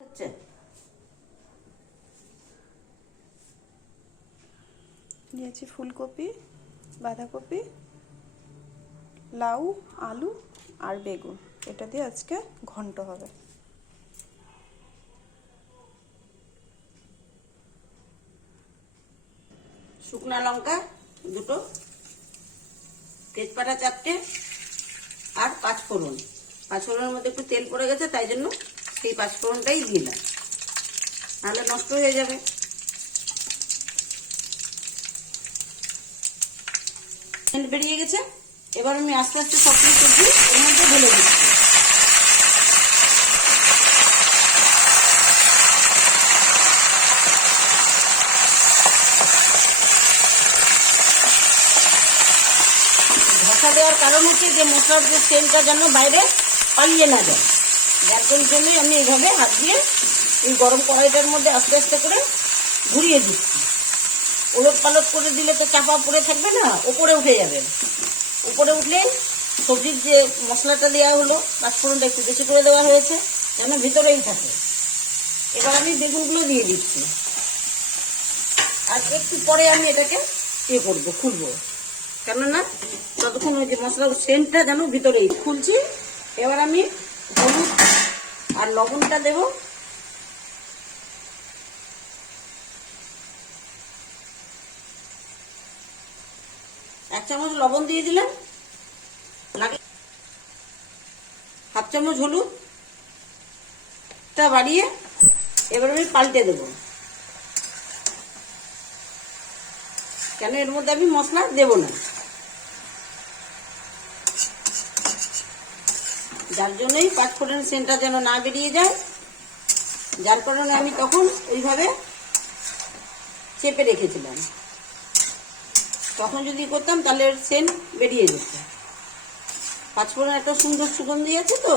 হচ্ছে নিয়েছি ফুলকপি, বাঁধাকপি, লাউ, আলু আর বেগুন। এটা দিয়ে আজকে ঘন্ট হবে। শুকনা লঙ্কা দুটো, তেজপাতা 4টে আর পাঁচফোড়ন। পাঁচফোড়নের মধ্যে একটু তেল পড়ে গেছে, তাই জন্য সেই পাঁচফোড়নটাই দিলাম, নাহলে নষ্ট হয়ে যাবে। সেন্ট বেরিয়ে গেছে। এবার আমি আস্তে আস্তে সবগুলো সবজি এর মধ্যে ঢেলে দিচ্ছি। ধসা দেওয়ার কারণ হচ্ছে যে মশলার যে তেলটা যেন বাইরে পালিয়ে না যায়, যার জন্যই আমি এইভাবে হাত দিয়ে এই গরম কড়াইটার মধ্যে আস্তে আস্তে করে ঘুরিয়ে দিচ্ছি। ওলট পালট করে দিলে তো চাপা পড়ে থাকবে না, ওপরে উঠে যাবে। উপরে উঠলে সবজির যে মশলাটা দেওয়া হলো, পাঁচফোড়নটা একটু বেশি করে দেওয়া হয়েছে, যেন ভিতরেই থাকে। এবার আমি বেগুনগুলো দিয়ে দিচ্ছি, আর একটু পরে আমি এটাকে করবো, খুলবো, কেননা ততক্ষণ ওই যে মশলার সেন্টটা যেন ভিতরেই খুলছি। এবার আমি হলুদ আর লবণটা দেব। এক চামচ লবণ দিয়ে দিলাম, লাগে হাফ চামচ হলুদ টা বাড়িয়ে এবার আমি পাল্টে দেব, কেন এর মধ্যে আমি মশলা দেব না, যার জন্যই পাঁচফোড়ন সেন্টটা যেন না বেরিয়ে যায়। যার কারণে আমি তখন ওইভাবে চেপে রেখেছিলাম, তখন যদি করতাম তাহলে সেন্ট বেরিয়ে যেত। পাঁচফোড়ন একটা সুন্দর সুগন্ধি আছে তো,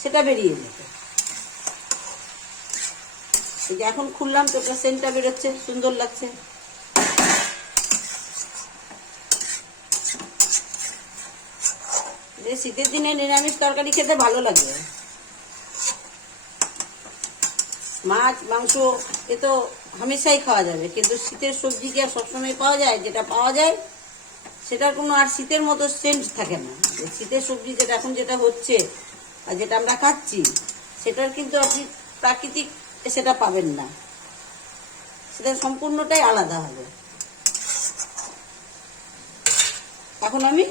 সেটা বেরিয়ে যেত। এই যে এখন খুললাম তো সেন্টটা বেরোচ্ছে, সুন্দর লাগছে। শীতের দিনে নিরামিষ তরকারি খেতে ভালো লাগে। মাছ মাংস এ তো হামেশাই খাওয়া যাবে, কিন্তু শীতের সবজি কি আর সবসময় পাওয়া যায়? যেটা পাওয়া যায় সেটার কোনো আর শীতের মতো সেন্ট থাকে না। শীতের সবজি যেটা এখন যেটা হচ্ছে আর যেটা আমরা খাচ্ছি, সেটার কিন্তু আপনি প্রাকৃতিক সেটা পাবেন না, সেটা সম্পূর্ণটাই আলাদা হবে। এখন আমি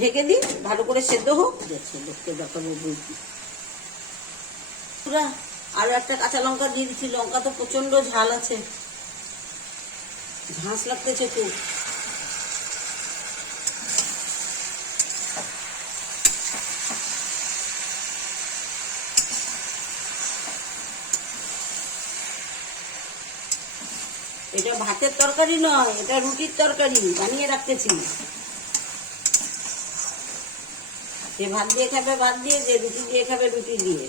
ঢেকে দিই, ভালো করে সেদ্ধ হোক। দেখছি লোককে দেখাবো বলছি। আরো একটা কাঁচা লঙ্কা দিয়ে দিচ্ছি, লঙ্কা তো প্রচন্ড ঝাল আছে, ঝাঁস লাগতেছে খুব। এটা ভাতের তরকারি নয়, এটা রুটির তরকারি, বানিয়ে রাখতেছি। যে ভাত দিয়ে খাবে ভাত দিয়ে, যে রুটি দিয়ে খাবে রুটি দিয়ে।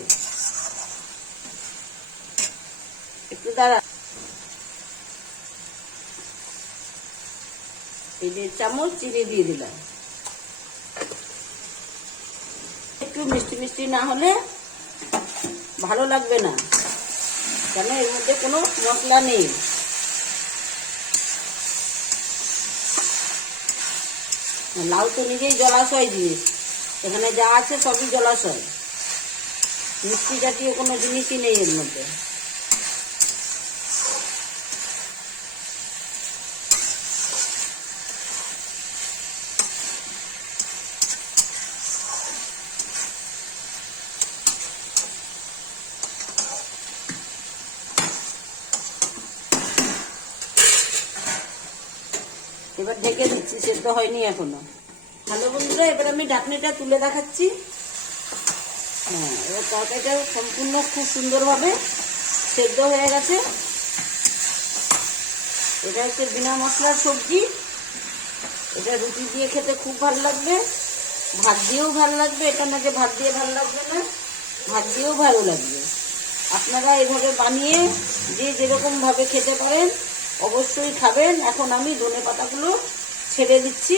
একটু দাঁড়া, এই 1.5 চামচ চিনি দিয়ে দিলাম। একটু মিষ্টি মিষ্টি না হলে ভালো লাগবে না, কেন এর মধ্যে কোনো মশলা নেই। লাউ তো নিজেই জলাশয় জিনিস, এখানে যা আছে সবই জলাশয়, মিষ্টি জাতীয় কোনো জিনিসই নেই এর মধ্যে। এবার ঢেকে দিচ্ছি, সেদ্ধ হয়নি এখনো। হ্যালো বন্ধুরা, এবার আমি ঢাকনিটা তুলে দেখাচ্ছি। হ্যাঁ, এবার তরকারিটা সম্পূর্ণ খুব সুন্দরভাবে সেদ্ধ হয়ে গেছে। এটা হচ্ছে বিনা মশলার সবজি, এটা রুটি দিয়ে খেতে খুব ভালো লাগবে, ভাত দিয়েও ভালো লাগবে। এটা না যে ভাত দিয়ে ভালো লাগবে না, ভাত দিয়েও ভালো লাগবে। আপনারা এভাবে বানিয়ে যে যেরকমভাবে খেতে পারেন অবশ্যই খাবেন। এখন আমি ধনেপাতাগুলো ছেড়ে দিচ্ছি,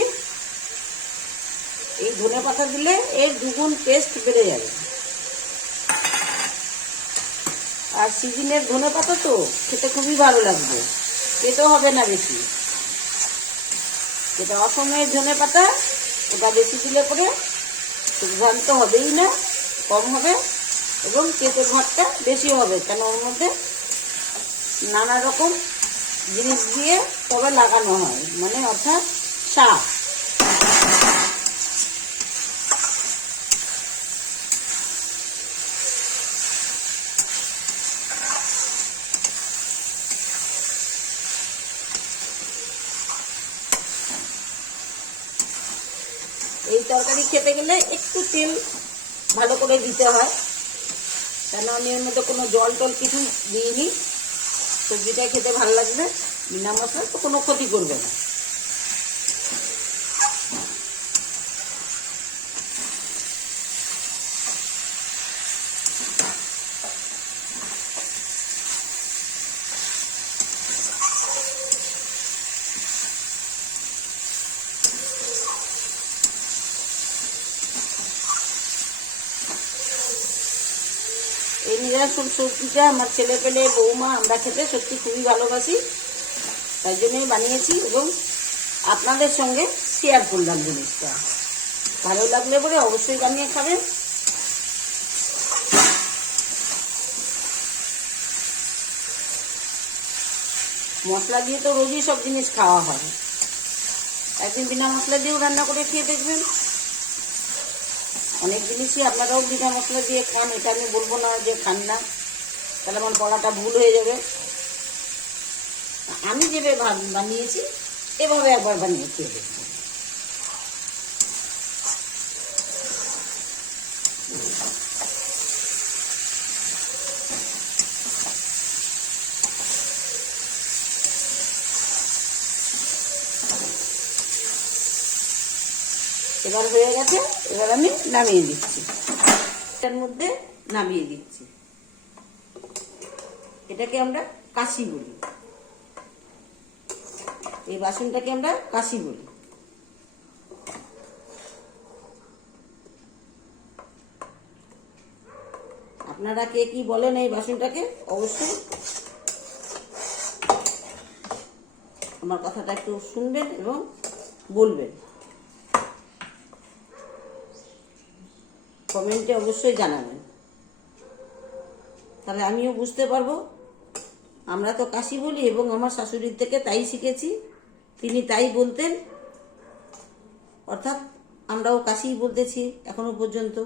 এই ধনেপাতা দিলে এর দ্বিগুণ টেস্ট বেড়ে যাবে। আর সিজনের ধনে পাতা তো খেতে খুবই ভালো লাগবে, খেতেও হবে না বেশি। যেটা অসময়ের ধনে পাতা, ওটা বেশি দিলে পরে সুগন্ধ হবেই না, কম হবে, এবং তেঁতুল ভাতটা বেশি হবে, কেন ওর মধ্যে নানা রকম জিনিস দিয়ে তবে লাগানো হয়, মানে অর্থাৎ শাক। এই তরকারি খেতে গেলে একটু তেল ভালো করে দিতে হয়, কেন আমি এর মধ্যে কোনো জল টল কিছু দিইনি। সবজিটা খেতে ভালো লাগবে, বিনা মশলা তো কোনো ক্ষতি করবে না। এই নিরামিষ সবজিটা আমার ছেলে পেলে বৌমা আমরা খেতে সত্যি খুবই ভালোবাসি, তাই জন্যই বানিয়েছি এবং আপনাদের সঙ্গে শেয়ার করলাম জিনিসটা। ভালো লাগলে পরে অবশ্যই বানিয়ে খাবেন। মশলা দিয়ে তো রোজই সব জিনিস খাওয়া হয়, একদিন বিনা মশলা দিয়েও রান্না করে খেয়ে দেখবেন। অনেক জিনিসই আপনারাও বিনা মশলা দিয়ে খান, এটা আমি বলবো না যে খান না, তাহলে আমার বলাটা ভুল হয়ে যাবে। আমি যেভাবে বানিয়েছি এভাবে একবার বানিয়ে খেয়ে দেখবেন। এবার হয়ে গেছে, এবার আমি নামিয়ে দিচ্ছি, এটার মধ্যে নামিয়ে দিচ্ছি। এটাকে আমরা কাশি বলি, এই বাসনটাকে আমরা কাশি বলি। আপনারা কে কি বলেন এই বাসনটাকে অবশ্যই আমার কথাটা একটু শুনবেন এবং বলবেন, কমেন্টে অবশ্যই জানাবেন, তাহলে আমিও বুঝতে পারবো। আমরা তো কাশি বলি এবং আমার শাশুড়ির থেকে তাই শিখেছি, তিনি তাই বলতেন, অর্থাৎ আমরাও কাশিই বলতেছি এখনো পর্যন্ত।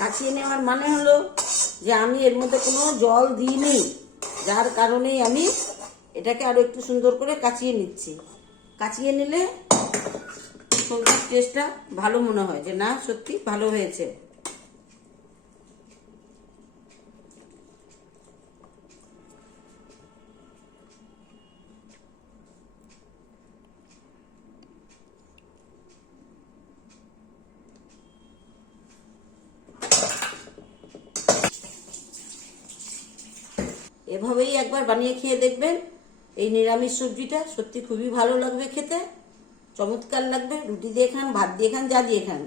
কাচিয়ে নেওয়ার মানে হলো যে আমি এর মধ্যে কোনো জল দিইনি, যার কারণেই আমি এটাকে আরো একটু সুন্দর করে কাচিয়ে নিচ্ছি। কাচিয়ে নিলে সবজির টেস্টটা ভালো মনে হয়, যে না সত্যি ভালো হয়েছে। এভাবেই একবার বানিয়ে খেয়ে দেখবেন, এই নিরামিষ সবজিটা সত্যি খুবই ভালো লাগবে খেতে, চমৎকার লাগবে। রুটি দিয়ে খান, ভাত দিয়ে খান, যা দিয়ে খান।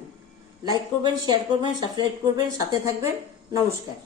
লাইক করবেন, শেয়ার করবেন, সাবস্ক্রাইব করবেন, সাথে থাকবেন। নমস্কার।